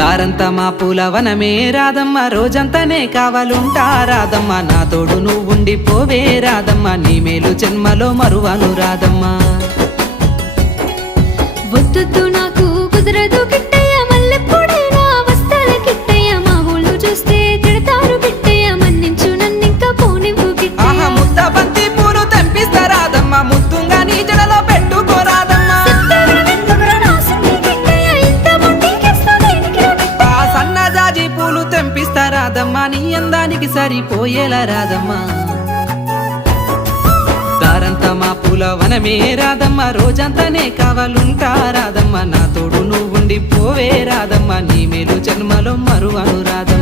దారంతా మా పూలవనమే. రాదమ్మ రోజంతానే కావాలుంటా. రాదమ్మ నా తోడు నువ్వుండి పోవే రాదమ్మ నీ మేలు జన్మలో మరువను రాదమ్మ వద్దొద్దు నాకు కుదరదు కిట్టయ్య మల్లెప్పుడైనా వస్తాల కిట్టయ్య మా ఊళ్ళు చూస్తే రాదమ్మా నీ అందానికి సరిపోయేలా రాదమ్మా దారంతా మా పూల వనమే రాదమ్మా రోజంతానే కావాలుంటా రాదమ్మా నా తోడు నువ్వుండి పోవే రాదమ్మా నీ మేలు జన్మలో మరువను రాదమ్మా